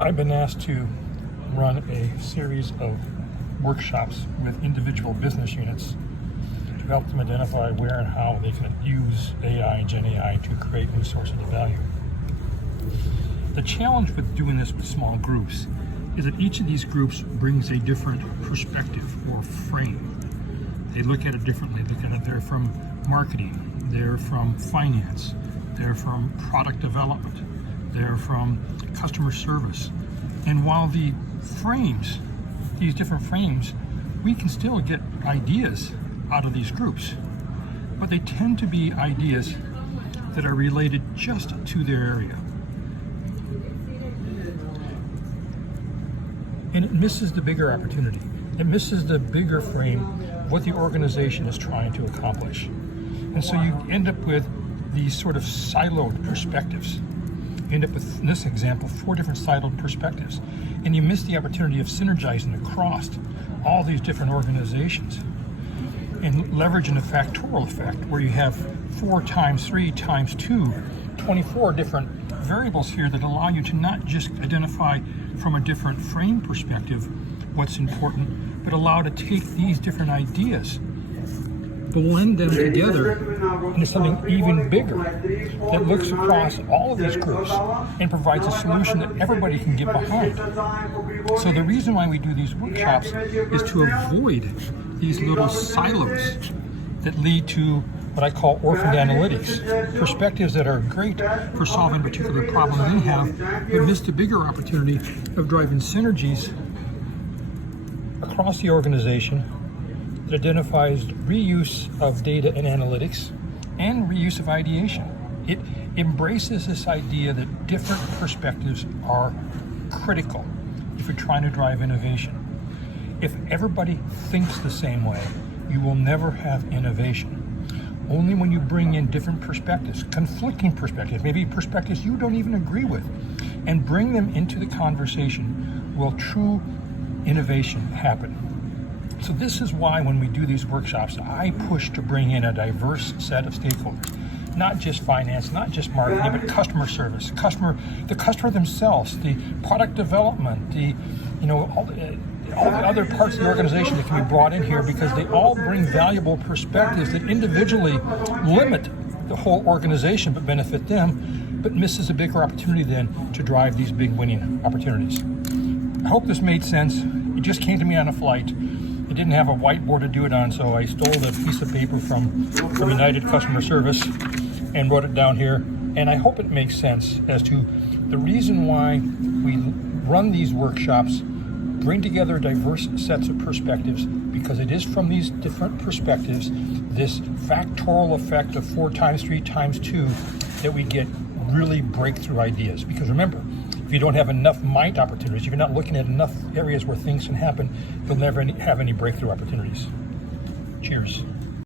I've been asked to run a series of workshops with individual business units to help them identify where and how they can use AI and Gen AI to create new sources of value. The challenge with doing this with small groups is that each of these groups brings a different perspective or frame. They look at it differently. They're from marketing, they're from finance, they're from product development, they're from customer service. And while the frames, these different frames, we can still get ideas out of these groups, but they tend to be ideas that are related just to their area. And it misses the bigger opportunity. It misses the bigger frame of what the organization is trying to accomplish. And so you end up with these sort of siloed perspectives. You end up with, in this example, 4 different siloed perspectives. And you miss the opportunity of synergizing across all these different organizations and leveraging a factorial effect where you have 4 times 3 times 2, 24 different variables here that allow you to not just identify from a different frame perspective what's important, but allow to take these different ideas, blend them together into something even bigger that looks across all of these groups and provides a solution that everybody can get behind. So the reason why we do these workshops is to avoid these little silos that lead to what I call orphaned analytics, perspectives that are great for solving a particular problem we have, but miss the bigger opportunity of driving synergies across the organization that identifies reuse of data and analytics and reuse of ideation. It embraces this idea that different perspectives are critical if you're trying to drive innovation. If everybody thinks the same way, you will never have innovation. Only when you bring in different perspectives, conflicting perspectives, maybe perspectives you don't even agree with, and bring them into the conversation will true innovation happen. So this is why when we do these workshops, I push to bring in a diverse set of stakeholders, not just finance, not just marketing, but customer service, the customer themselves, the product development, all the other parts of the organization that can be brought in here, because they all bring valuable perspectives that individually limit the whole organization but benefit them, but misses a bigger opportunity then to drive these big winning opportunities. I hope this made sense. It just came to me on a flight. It didn't have a whiteboard to do it on, so I stole a piece of paper from United Customer Service and wrote it down here. And I hope it makes sense as to the reason why we run these workshops, bring together diverse sets of perspectives, because it is from these different perspectives, this factorial effect of 4 times 3 times 2, that we get really breakthrough ideas. Because remember, if you don't have enough mind opportunities, if you're not looking at enough areas where things can happen, you'll never have any breakthrough opportunities. Cheers.